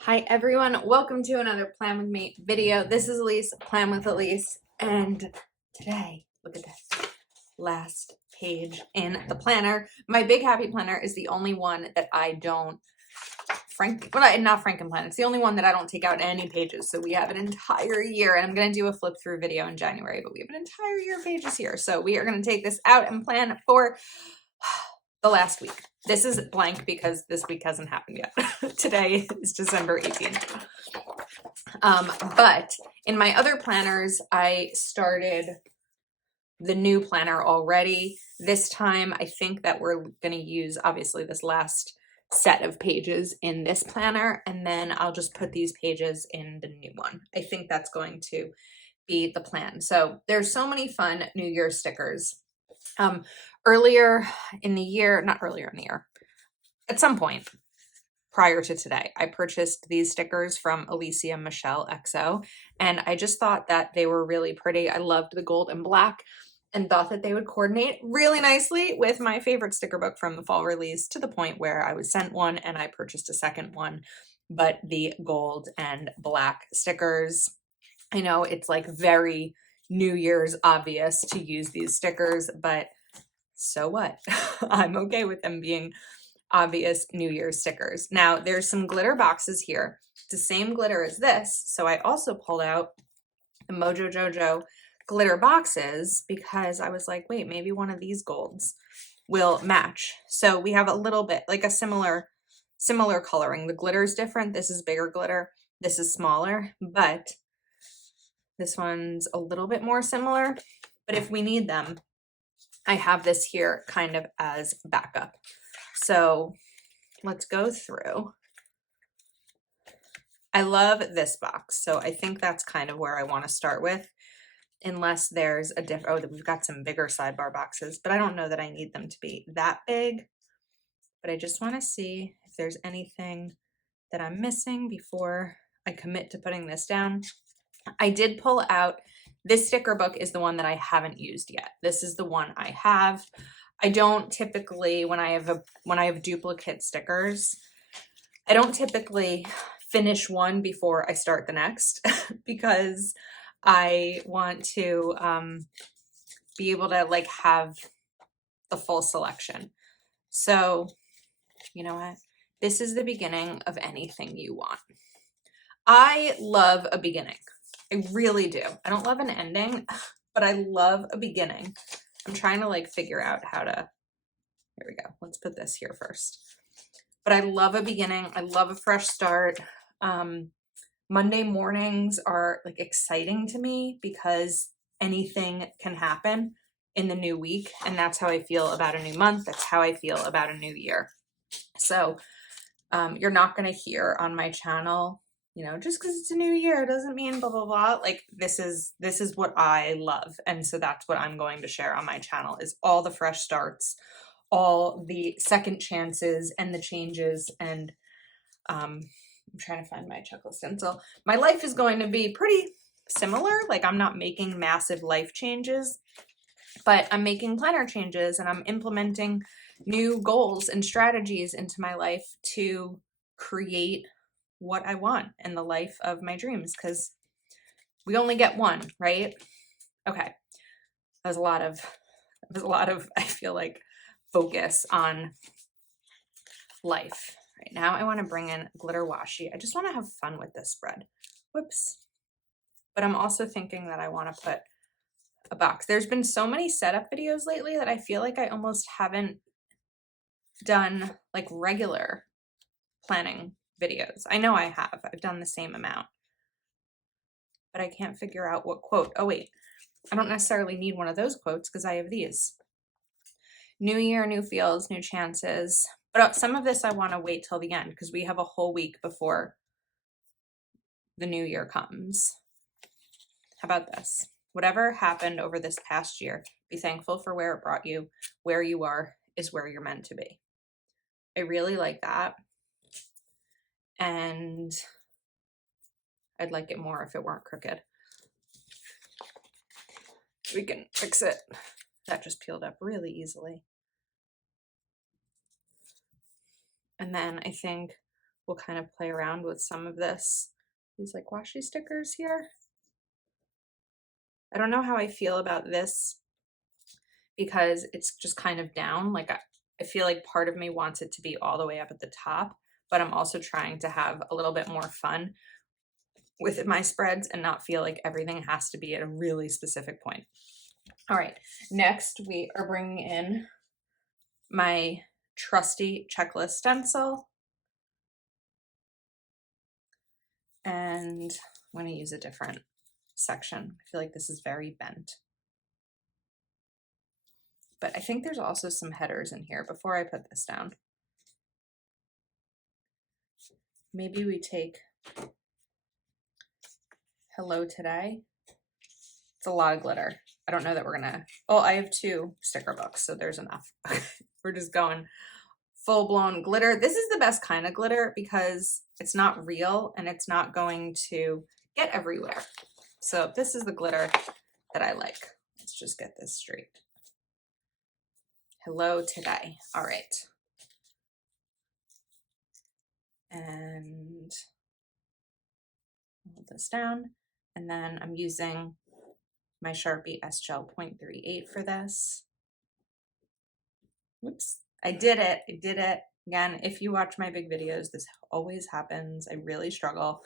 Hi everyone, welcome to another Plan With Me video. This is Elise, Plan With Elise, and today, look at this, last page in the planner. My Big Happy Planner is the only one that I don't, not Frankenplan, it's the only one that I don't take out any pages. So we have an entire year, and I'm going to do a flip through video in January, but we have an entire year of pages here. So we are going to take this out and plan for the last week. This is blank because this week hasn't happened yet. Today is December 18th. But in my other planners, I started the new planner already. This time, I think that we're going to use, obviously, this last set of pages in this planner, and then I'll just put these pages in the new one. I think that's going to be the plan. So there's so many fun New Year stickers. Earlier in the year, not earlier in the year, at some point prior to today, I purchased these stickers from Alicia Michelle XO, and I just thought that they were really pretty. I loved the gold and black and thought that they would coordinate really nicely with my favorite sticker book from the fall release, to the point where I was sent one and I purchased a second one. But the gold and black stickers, I know it's like very New Year's obvious to use these stickers, but so what? I'm okay with them being obvious New Year's stickers. Now, there's some glitter boxes here. It's the same glitter as this, so I also pulled out the Mojo Jojo glitter boxes because I was like, wait, maybe one of these golds will match. So we have a little bit, like a similar coloring. The glitter is different. This is bigger glitter. This is smaller, but this one's a little bit more similar. But if we need them, I have this here kind of as backup. So let's go through. I love this box, so I think that's kind of where I want to start with, unless there's a different, oh, we've got some bigger sidebar boxes, but I don't know that I need them to be that big. But I just want to see if there's anything that I'm missing before I commit to putting this down. I did pull out, this sticker book is the one that I haven't used yet. This is the one I have. I don't typically, when I have duplicate stickers, I don't typically finish one before I start the next because I want to be able to like have the full selection. So, you know what? This is the beginning of anything you want. I love a beginning. I really do. I don't love an ending, but I love a beginning. I'm trying to like figure out how to, here we go. Let's put this here first. But I love a beginning. I love a fresh start. Monday mornings are like exciting to me because anything can happen in the new week. And that's how I feel about a new month. That's how I feel about a new year. So you're not going to hear on my channel, you know, just because it's a new year doesn't mean blah, blah, blah. Like this is what I love. And so that's what I'm going to share on my channel, is all the fresh starts, all the second chances and the changes. And I'm trying to find my chuckle stencil. My life is going to be pretty similar. Like I'm not making massive life changes, but I'm making planner changes and I'm implementing new goals and strategies into my life to create what I want in the life of my dreams, because we only get one, right? Okay. That was a lot of, I feel like, focus on life. Right now, I want to bring in glitter washi. I just want to have fun with this spread. Whoops. But I'm also thinking that I want to put a box. There's been so many setup videos lately that I feel like I almost haven't done like regular planning videos. I know I have. I've done the same amount. But I can't figure out what quote. Oh, wait. I don't necessarily need one of those quotes because I have these. New year, new feels, new chances. But some of this I want to wait till the end because we have a whole week before the new year comes. How about this? Whatever happened over this past year, be thankful for where it brought you. Where you are is where you're meant to be. I really like that. And I'd like it more if it weren't crooked. We can fix it. That just peeled up really easily. And then I think we'll kind of play around with some of these like washi stickers here. I don't know how I feel about this because it's just kind of down. Like I feel like part of me wants it to be all the way up at the top, but I'm also trying to have a little bit more fun with my spreads and not feel like everything has to be at a really specific point. All right, next we are bringing in my trusty checklist stencil. And I'm going to use a different section. I feel like this is very bent. But I think there's also some headers in here before I put this down. Maybe we take hello today. It's a lot of glitter. I don't know that we're gonna, oh, I have 2 sticker books, so there's enough. We're just going full-blown glitter. This is the best kind of glitter because it's not real and it's not going to get everywhere. So this is the glitter that I like. Let's just get this straight. Hello today. All right. And hold this down. And then I'm using my Sharpie S Gel 0.38 for this. Whoops. I did it. I did it. Again, if you watch my big videos, this always happens. I really struggle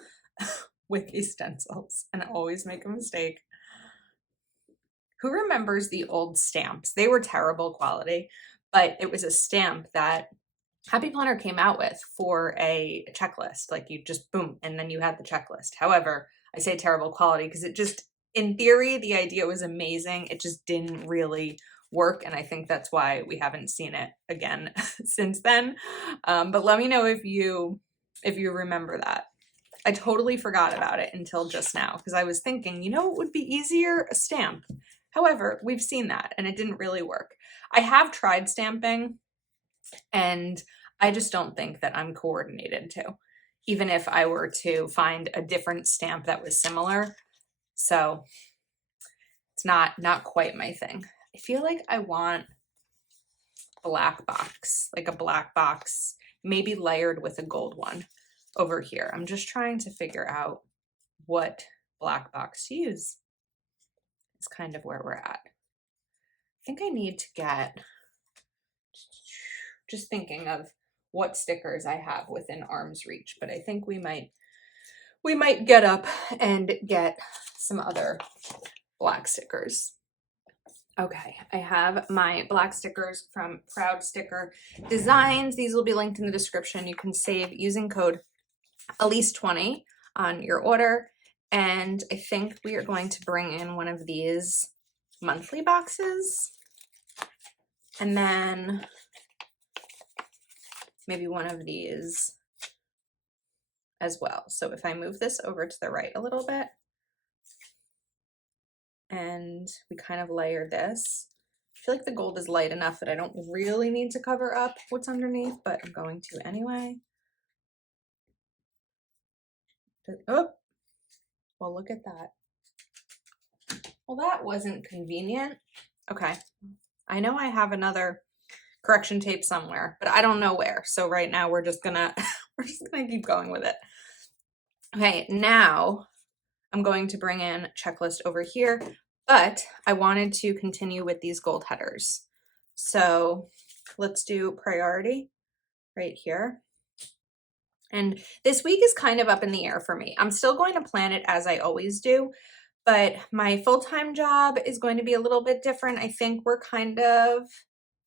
with these stencils and I always make a mistake. Who remembers the old stamps? They were terrible quality, but it was a stamp that Happy Planner came out with for a checklist. Like you just boom, and then you had the checklist. However, I say terrible quality because it just, in theory, the idea was amazing. It just didn't really work. And I think that's why we haven't seen it again since then. But let me know if you remember that. I totally forgot about it until just now because I was thinking, you know, it would be easier, a stamp. However, we've seen that and it didn't really work. I have tried stamping and I just don't think that I'm coordinated to, even if I were to find a different stamp that was similar. So it's not quite my thing. I feel like I want black box, like a black box, maybe layered with a gold one over here. I'm just trying to figure out what black box to use. It's kind of where we're at. I think I need to get, just thinking of what stickers I have within arm's reach, but I think we might get up and get some other black stickers. Okay, I have my black stickers from Proud Sticker Designs. These will be linked in the description. You can save using code Elise20 on your order. And I think we are going to bring in one of these monthly boxes. And then maybe one of these as well. So if I move this over to the right a little bit, and we kind of layer this, I feel like the gold is light enough that I don't really need to cover up what's underneath, but I'm going to anyway. Oh, well, look at that. Well, that wasn't convenient. Okay, I know I have another correction tape somewhere, but I don't know where. So right now we're just gonna keep going with it. Okay, now I'm going to bring in checklist over here, but I wanted to continue with these gold headers. So let's do priority right here. And this week is kind of up in the air for me. I'm still going to plan it as I always do, but my full-time job is going to be a little bit different. I think we're kind of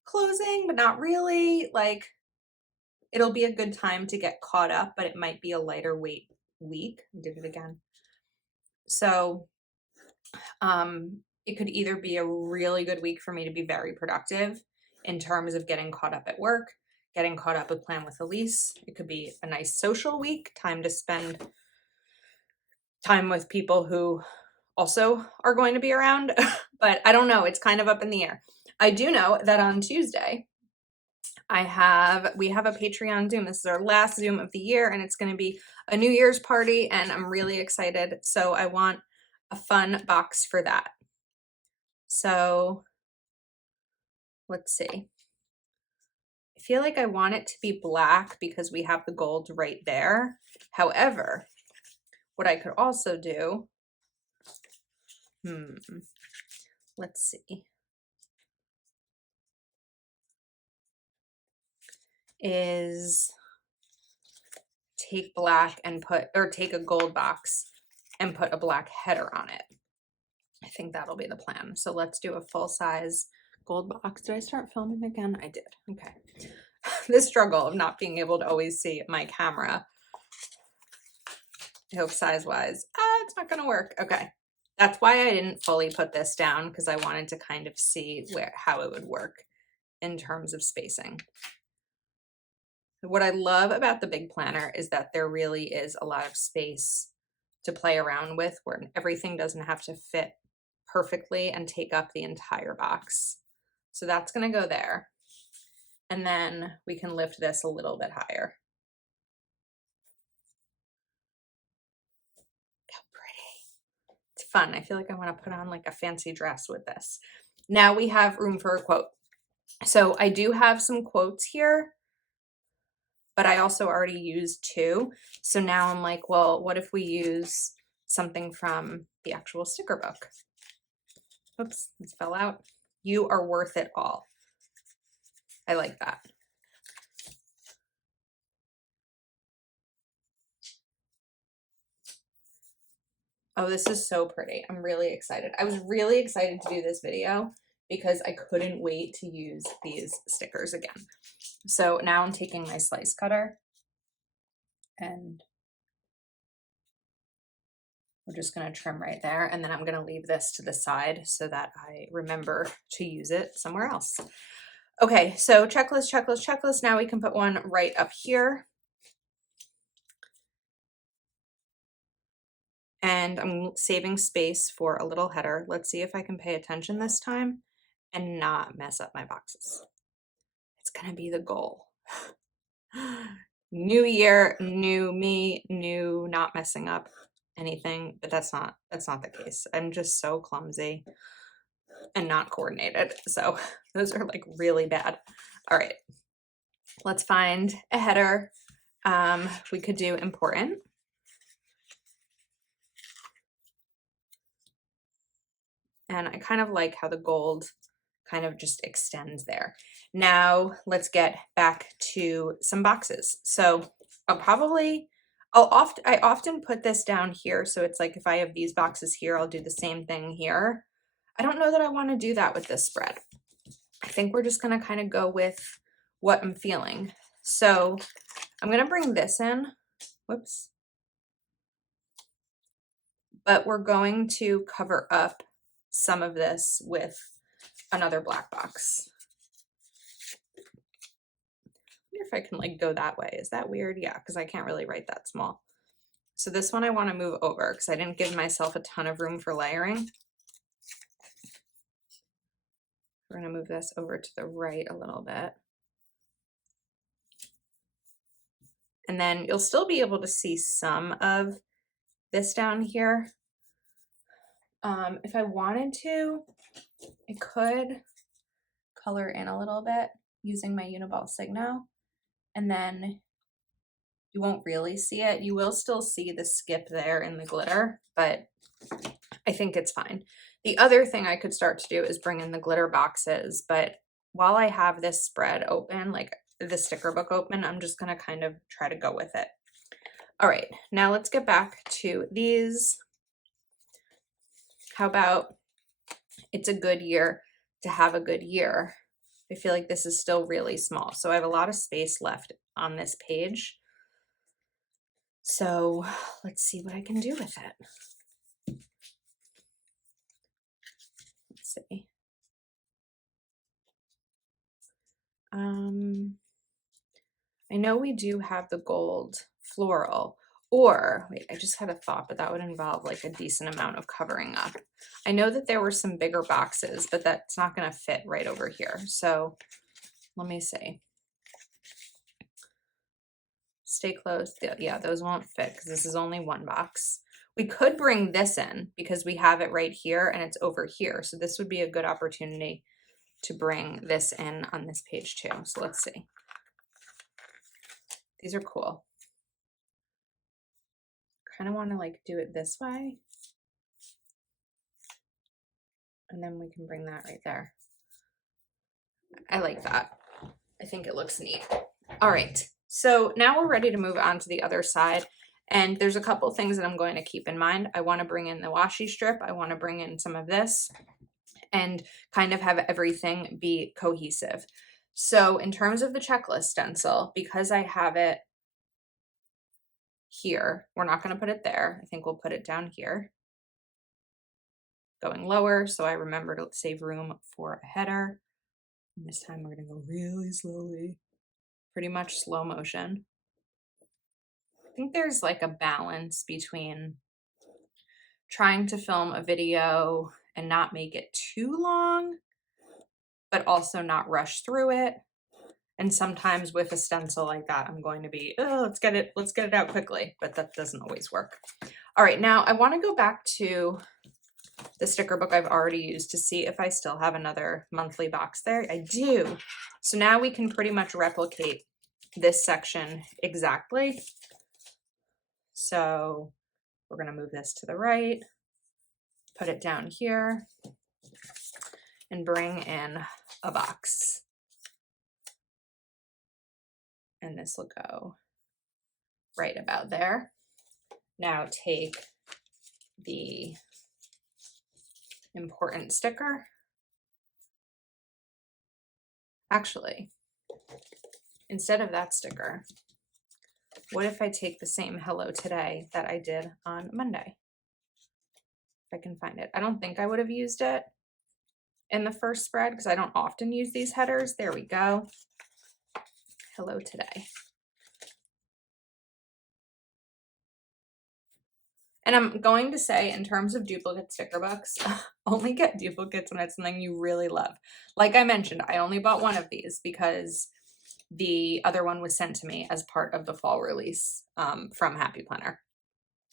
closing, but not really. Like, it'll be a good time to get caught up, but it might be a lighter weight week. I did it again. So it could either be a really good week for me to be very productive in terms of getting caught up at work, getting caught up with Plan with Elise. It could be a nice social week, time to spend time with people who also are going to be around, but I don't know. It's kind of up in the air. I do know that on Tuesday, we have a Patreon Zoom. This is our last Zoom of the year, and it's going to be a New Year's party, and I'm really excited. So I want a fun box for that. So let's see. I feel like I want it to be black because we have the gold right there. However, what I could also do, let's see, is take black and put, or take a gold box and put a black header on it. I think that'll be the plan. So let's do a full size gold box. Did I start filming again? I did. Okay. The struggle of not being able to always see my camera. I hope size wise, it's not going to work. Okay. That's why I didn't fully put this down, because I wanted to kind of see how it would work in terms of spacing. What I love about the big planner is that there really is a lot of space to play around with, where everything doesn't have to fit perfectly and take up the entire box. So that's going to go there. And then we can lift this a little bit higher. How pretty. It's fun. I feel like I want to put on like a fancy dress with this. Now we have room for a quote. So I do have some quotes here, but I also already used 2. So now I'm like, well, what if we use something from the actual sticker book? Oops, this fell out. You are worth it all. I like that. Oh, this is so pretty. I'm really excited. I was really excited to do this video because I couldn't wait to use these stickers again. So now I'm taking my slice cutter and we're just going to trim right there. And then I'm going to leave this to the side so that I remember to use it somewhere else. Okay, so checklist, checklist, checklist. Now we can put one right up here. And I'm saving space for a little header. Let's see if I can pay attention this time and not mess up my boxes. It's going to be the goal. New year, new me, new not messing up anything, but that's not the case. I'm just so clumsy and not coordinated. So those are like really bad. All right, let's find a header. We could do important. And I kind of like how the gold kind of just extends there. Now let's get back to some boxes. So I often put this down here. So it's like if I have these boxes here, I'll do the same thing here. I don't know that I want to do that with this spread. I think we're just going to kind of go with what I'm feeling. So I'm going to bring this in. Whoops. But we're going to cover up some of this with another black box. I wonder if I can like go that way. Is that weird? Yeah, because I can't really write that small. So this one I want to move over because I didn't give myself a ton of room for layering. We're going to move this over to the right a little bit. And then you'll still be able to see some of this down here. If I wanted to, I could color in a little bit using my Uniball Signo, and then you won't really see it. You will still see the skip there in the glitter, but I think it's fine. The other thing I could start to do is bring in the glitter boxes, but while I have this spread open, like the sticker book open, I'm just gonna kind of try to go with it. All right, now let's get back to these. How about it's a good year to have a good year? I feel like this is still really small. So I have a lot of space left on this page. So let's see what I can do with it. Let's see. I know we do have the gold floral, or wait, I just had a thought, but that would involve like a decent amount of covering up. I know that there were some bigger boxes, but that's not going to fit right over here. So let me see. Stay close. Yeah, those won't fit because this is only one box. We could bring this in because we have it right here and it's over here. So this would be a good opportunity to bring this in on this page too. So let's see. These are cool. Kind of want to like do it this way. And then we can bring that right there. I like that. I think it looks neat. All right, so now we're ready to move on to the other side. And there's a couple things that I'm going to keep in mind. I want to bring in the washi strip. I want to bring in some of this and kind of have everything be cohesive. So in terms of the checklist stencil, because I have it here, we're not going to put it there. I think we'll put it down here, going lower, so I remember to save room for a header. And this time we're going to go really slowly, pretty much slow motion. I think there's like a balance between trying to film a video and not make it too long, but also not rush through it. And sometimes with a stencil like that, I'm going to be, oh, let's get it out quickly, but that doesn't always work. All right, now I want to go back to the sticker book I've already used to see if I still have another monthly box there. I do. So now we can pretty much replicate this section exactly. So we're going to move this to the right, put it down here, and bring in a box. And this will go right about there. Now take the important sticker. Actually, instead of that sticker, what if I take the same hello today that I did on Monday? If I can find it. I don't think I would have used it in the first spread because I don't often use these headers. There we go. Hello today. And I'm going to say, in terms of duplicate sticker books, only get duplicates when it's something you really love. Like I mentioned, I only bought one of these because the other one was sent to me as part of the fall release from Happy Planner.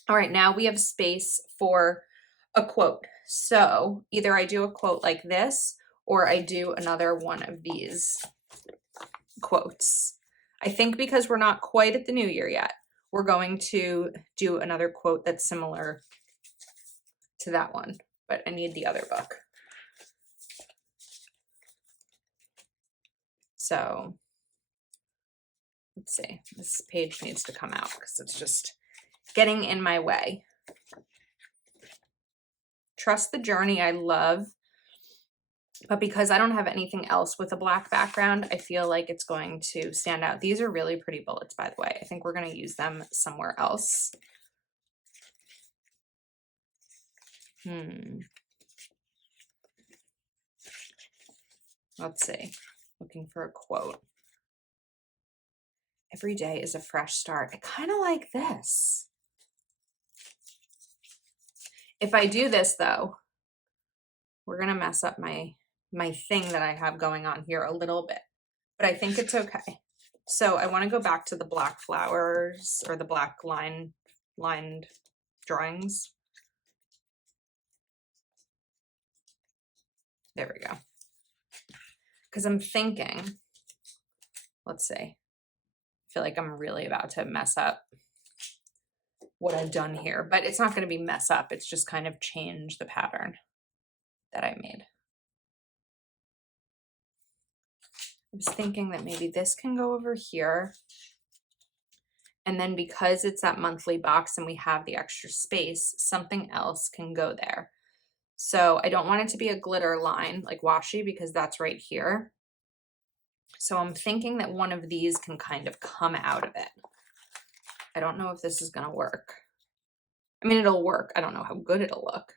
All right, now we have space for a quote. So either I do a quote like this, or I do another one of these quotes. I think because we're not quite at the new year yet, we're going to do another quote that's similar to that one, but I need the other book. So let's see, this page needs to come out because it's just getting in my way. Trust the journey, I love, but because I don't have anything else with a black background, I feel like it's going to stand out. These are really pretty bullets, by the way. I think we're going to use them somewhere else. Let's see. Looking for a quote. Every day is a fresh start. I kind of like this. If I do this though, we're going to mess up my thing that I have going on here a little bit, but I think it's okay. So I want to go back to the black flowers or the black lined drawings. There we go. Because I'm thinking, let's see, I feel like I'm really about to mess up what I've done here, but it's not going to be mess up. It's just kind of change the pattern that I made. I was thinking that maybe this can go over here. And then because it's that monthly box and we have the extra space, something else can go there. So I don't want it to be a glitter line like washi because that's right here. So I'm thinking that one of these can kind of come out of it. I don't know if this is going to work. I mean, it'll work. I don't know how good it'll look.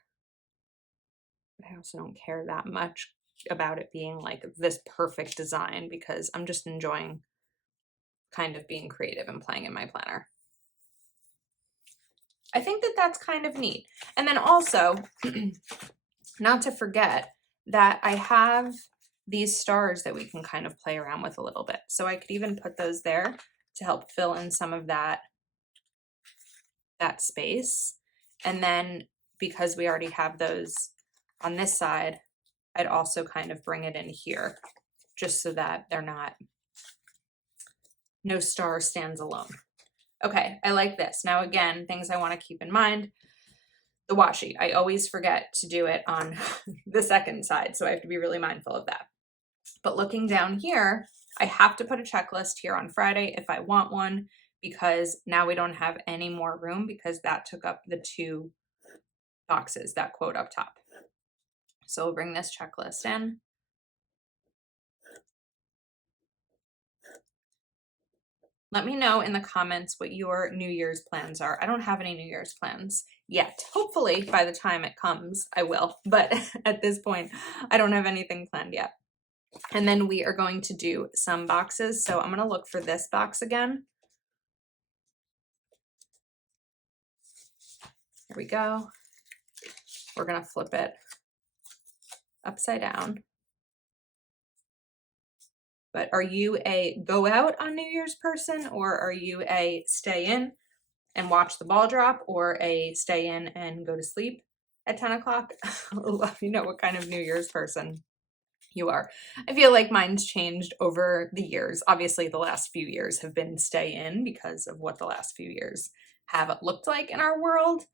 But I also don't care that much about it being like this perfect design because I'm just enjoying kind of being creative and playing in my planner. I think that that's kind of neat. And then also, not to forget that I have these stars that we can kind of play around with a little bit. So I could even put those there to help fill in some of that space. And then because we already have those on this side, I'd also kind of bring it in here just so that they're not No star stands alone. Okay, I like this. Now again, things I want to keep in mind. The washi. I always forget to do it on the second side, so I have to be really mindful of that. But looking down here, I have to put a checklist here on Friday if I want one, because now we don't have any more room because that took up the 2 boxes, that quote up top. So we'll bring this checklist in. Let me know in the comments what your New Year's plans are. I don't have any New Year's plans yet. Hopefully by the time it comes, I will. But at this point, I don't have anything planned yet. And then we are going to do some boxes. So I'm going to look for this box again. Here we go. We're going to flip it upside down. But are you a go out on New Year's person, or are you a stay in and watch the ball drop, or a stay in and go to sleep at 10 o'clock? Let me know what kind of New Year's person you are. I feel like mine's changed over the years. Obviously, the last few years have been stay in because of what the last few years have looked like in our world.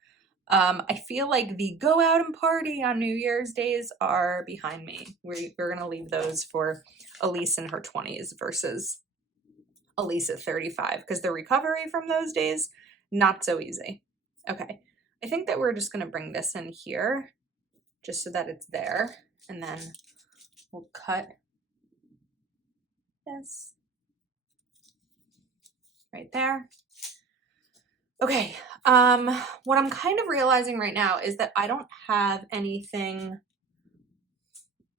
I feel like the go out and party on New Year's days are behind me. We're going to leave those for Elise in her 20s versus Elise at 35, because the recovery from those days, not so easy. Okay, I think that we're just going to bring this in here just so that it's there, and then we'll cut this right there. Okay, what I'm kind of realizing right now is that I don't have anything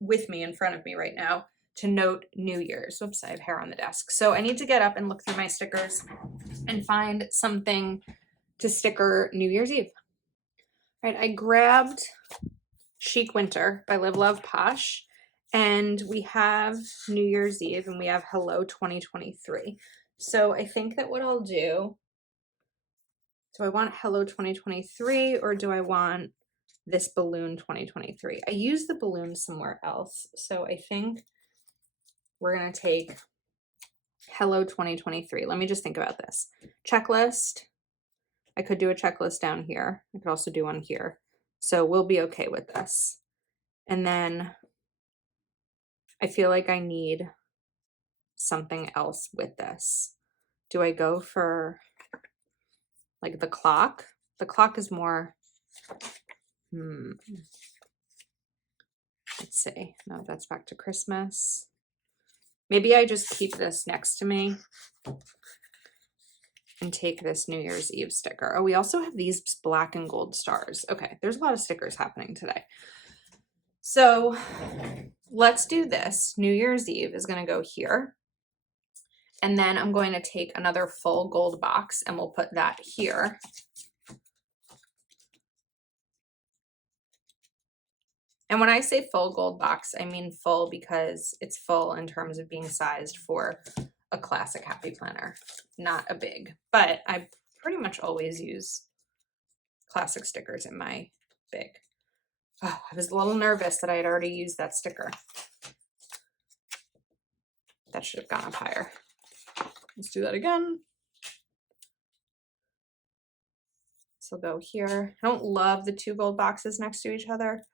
with me in front of me right now to note New Year's. Oops, I have hair on the desk. So I need to get up and look through my stickers and find something to sticker New Year's Eve. All right, I grabbed Chic Winter by Live Love Posh, and we have New Year's Eve and we have Hello 2023. So I think that what I'll do I want Hello 2023 or do I want this balloon 2023? I use the balloon somewhere else. So I think we're going to take Hello 2023. Let me just think about this. Checklist. I could do a checklist down here. I could also do one here. So we'll be okay with this. And then I feel like I need something else with this. Do I go for like the clock? The clock is more, let's see. No, that's back to Christmas. Maybe I just keep this next to me and take this New Year's Eve sticker. Oh, we also have these black and gold stars. Okay, there's a lot of stickers happening today. So let's do this. New Year's Eve is going to go here. And then I'm going to take another full gold box and we'll put that here. And when I say full gold box, I mean full because it's full in terms of being sized for a classic happy planner, not a big. But I pretty much always use classic stickers in my big. Oh, I was a little nervous that I had already used that sticker. That should have gone up higher. Let's do that again. So go here. I don't love the 2 gold boxes next to each other,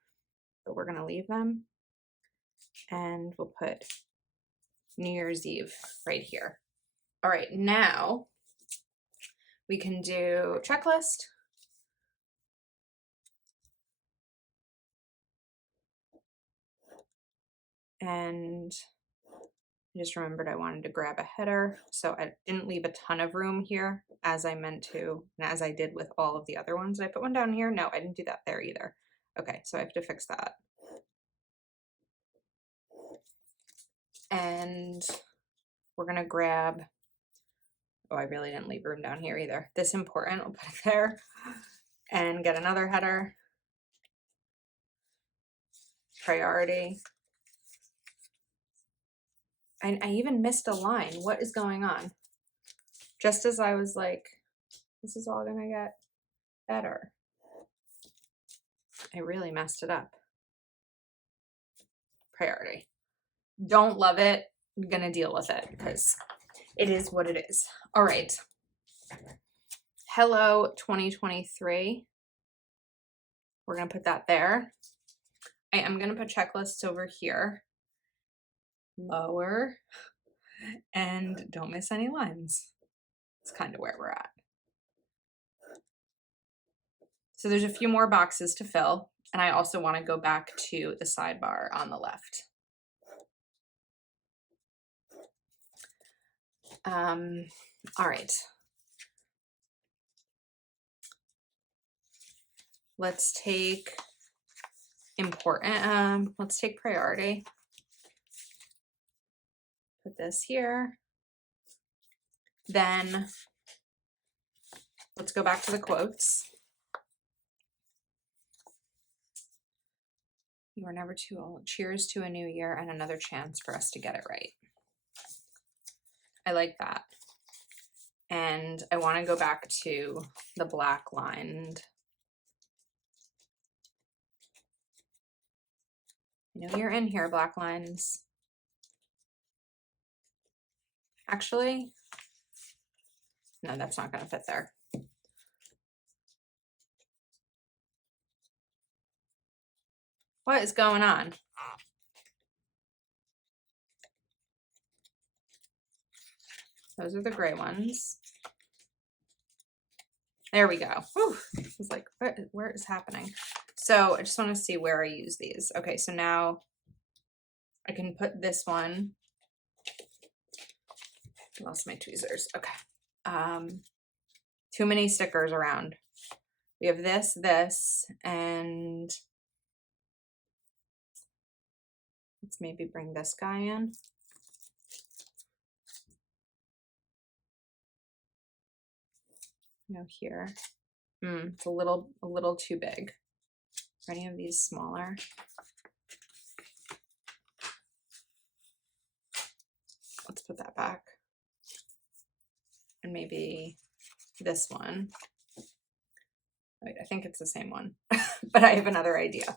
but we're gonna leave them. And we'll put New Year's Eve right here. All right, now we can do checklist. And I just remembered I wanted to grab a header, so I didn't leave a ton of room here as I meant to, and as I did with all of the other ones. Did I put one down here? No, I didn't do that there either. Okay, so I have to fix that. And we're gonna grab, oh, I really didn't leave room down here either. This important, we'll put it there and get another header. Priority. And I even missed a line. What is going on? Just as I was like, this is all gonna get better. I really messed it up. Priority. Don't love it. I'm gonna deal with it because It is what it is. All right. Hello 2023. We're going to put that there. I am going to put checklists over here. Lower. And don't miss any lines. It's kind of where we're at. So there's a few more boxes to fill. And I also want to go back to the sidebar on the left. All right. Let's take important, let's take priority. Put this here. Then let's go back to the quotes. You are never too old. Cheers to a new year and another chance for us to get it right. I like that. And I want to go back to the black lined. You know, you're in here, black lines. Actually, no, that's not going to fit there. What is going on? Those are the gray ones. There we go. Whew. I was like, where is happening? So I just want to see where I use these. Okay, so now I can put this one. I lost my tweezers. Okay. Too many stickers around. We have this, and let's maybe bring this guy in. No, here. It's a little too big. Are any of these smaller? Let's put that back. And maybe this one. Wait, I think it's the same one, but I have another idea.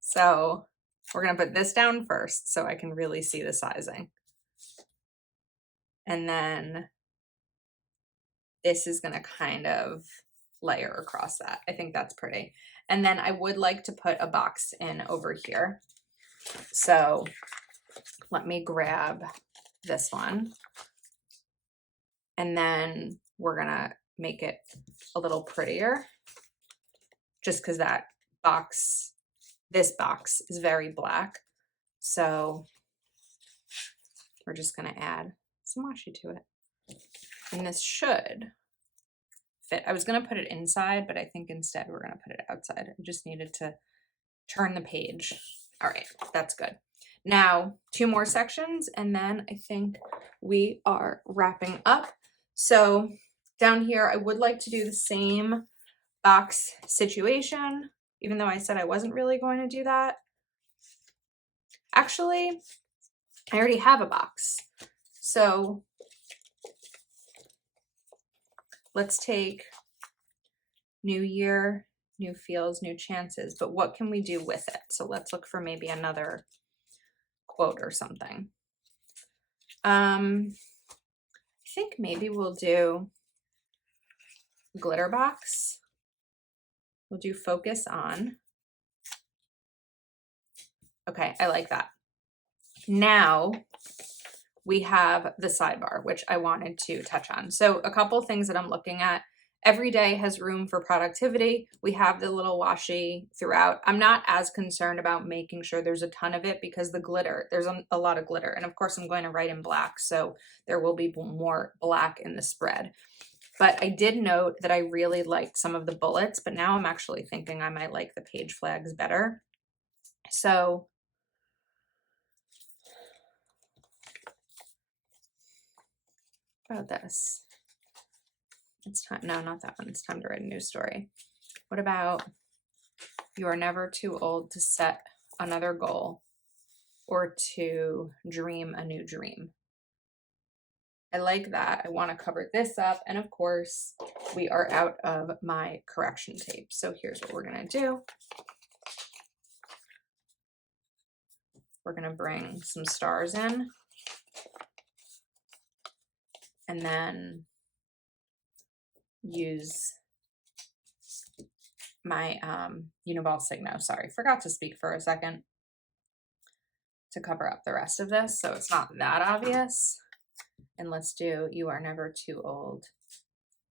So we're gonna put this down first so I can really see the sizing. And then this is gonna kind of layer across that. I think that's pretty. And then I would like to put a box in over here. So let me grab this one. And then we're gonna make it a little prettier just because that box, this box is very black. So we're just gonna add some washi to it. And this should fit. I was gonna put it inside, but I think instead we're gonna put it outside. I just needed to turn the page. All right, that's good. Now, 2 more sections, and then I think we are wrapping up. So down here, I would like to do the same box situation, even though I said I wasn't really going to do that. Actually, I already have a box. So let's take new year, new feels, new chances, but what can we do with it? So let's look for maybe another quote or something. I think maybe we'll do glitter box. We'll do focus on. Okay, I like that. Now we have the sidebar, which I wanted to touch on. So a couple things that I'm looking at. Every day has room for productivity. We have the little washi throughout. I'm not as concerned about making sure there's a ton of it because the glitter, there's a lot of glitter. And of course I'm going to write in black, so there will be more black in the spread. But I did note that I really liked some of the bullets, but now I'm actually thinking I might like the page flags better. So about this. It's time, no, not that one. It's time to write a new story. What about you are never too old to set another goal or to dream a new dream. I like that. I want to cover this up. And of course, we are out of my correction tape. So here's what we're going to do. We're going to bring some stars in. and then use my Uniball Signo. Sorry, forgot to speak for a second to cover up the rest of this so it's not that obvious. And let's do You Are Never Too Old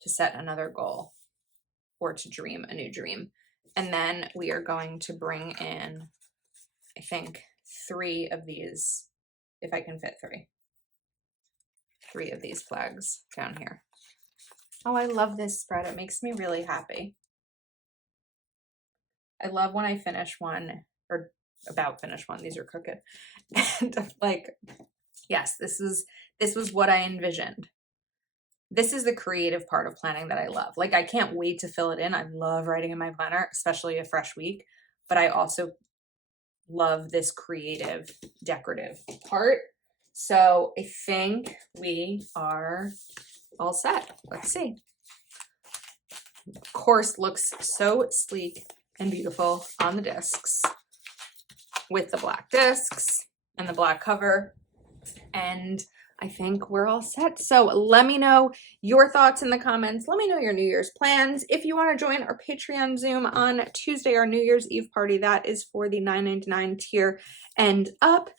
to Set Another Goal or to Dream a New Dream. And then we are going to bring in, I think, 3 of these, if I can fit 3 of these flags down here. Oh, I love this spread. It makes me really happy. I love when I finish one, or about finish one. These are crooked. And I'm like, yes, this was what I envisioned. This is the creative part of planning that I love. Like, I can't wait to fill it in. I love writing in my planner, especially a fresh week, but I also love this creative, decorative part. So I think we are all set. Let's see. Of course, looks so sleek and beautiful on the discs with the black discs and the black cover. And I think we're all set. So let me know your thoughts in the comments. Let me know your New Year's plans. If you want to join our Patreon Zoom on Tuesday, our New Year's Eve party, that is for the $9.99 tier and up.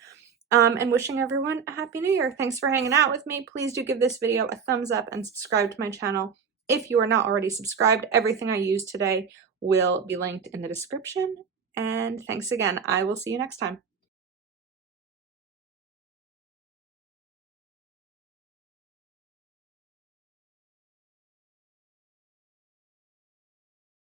And wishing everyone a Happy New Year. Thanks for hanging out with me. Please do give this video a thumbs up and subscribe to my channel if you are not already subscribed. Everything I used today will be linked in the description. And thanks again. I will see you next time.